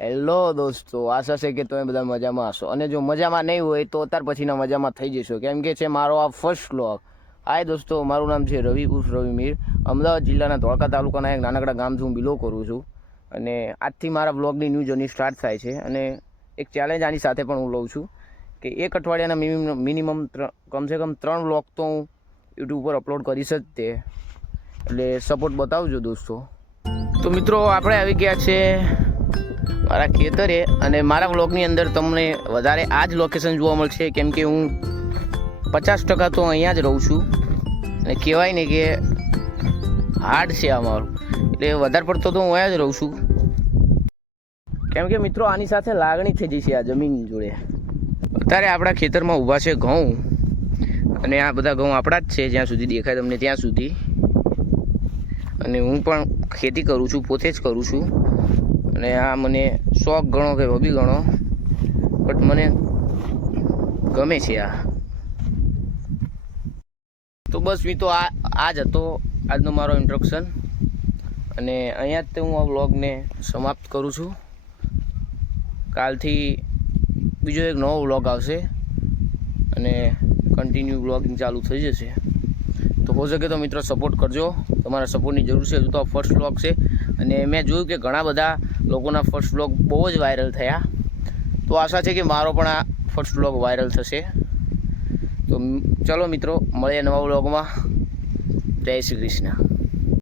Hello દોસ્તો, આશા છે કે તમે બધા મજામાં હશો અને જો મજામાં નહીં હોય તો અત્યાર પછીના મજામાં થઈ જશો, કેમ કે છે મારો આ ફર્સ્ટ વ્લોગ. હાય દોસ્તો, મારું નામ છે રવિ ઉર્ફ રવિ મીર. અમદાવાદ જિલ્લાના ધોળકા તાલુકાના એક નાનકડા ગામથી હું બિલોંગ કરું છું અને આજથી મારા વ્લોગની ન્યૂ જર્ની સ્ટાર્ટ થાય છે અને એક ચેલેન્જ આની સાથે પણ હું લઉં છું કે એક અઠવાડિયાના મિનિમમ કમસે કમ 3 વ્લોગ તો હું યુટ્યુબ પર અપલોડ કરીશ જ તે, એટલે સપોર્ટ બતાવજો દોસ્તો. તો મિત્રો, આપણે આવી ગયા છે મારા ખેતરે અને મારા વ્લોગની અંદર તમને વધારે આ જ લોકેશન જોવા મળશે, કેમ કે હું 50% તો અહીંયા જ રહું છું અને કહેવાય ને કે હાર્ડ છે આ મારું, એટલે વધારે પડતો તો હું અહીંયા જ રહું છું, કેમ કે મિત્રો આની સાથે લાગણી થઈ જશે આ જમીન જોડે. અત્યારે આપણા ખેતરમાં ઊભા છે ઘઉં અને આ બધા ઘઉં આપણા જ છે, જ્યાં સુધી દેખાય તમને ત્યાં સુધી. અને હું પણ ખેતી કરું છું, પોતે જ કરું છું અને આ મને શોખ ગણો કે હોબી ગણો, બટ મને ગમે છે આ. તો બસ મિત્રો, આ જ હતો આજનો મારો ઇન્ટ્રોડક્શન અને અહીંયા જ હું આ વ્લોગને સમાપ્ત કરું છું. કાલથી બીજો એક નવો વ્લોગ આવશે અને કન્ટિન્યુ વ્લોગિંગ ચાલુ થઈ જશે. તો હો શકે તો મિત્રો સપોર્ટ કરજો, તમારા સપોર્ટની જરૂર છે. હજુ તો આ ફર્સ્ટ વ્લોગ છે અને મેં જોયું કે ઘણા બધા લોકોના ફર્સ્ટ વ્લોગ બહુ જ વાયરલ થયા, તો આશા છે કે મારો પણ આ ફર્સ્ટ વ્લોગ વાયરલ થશે. તો ચલો મિત્રો, મળીએ નવા વ્લોગમાં. જય શ્રી કૃષ્ણ.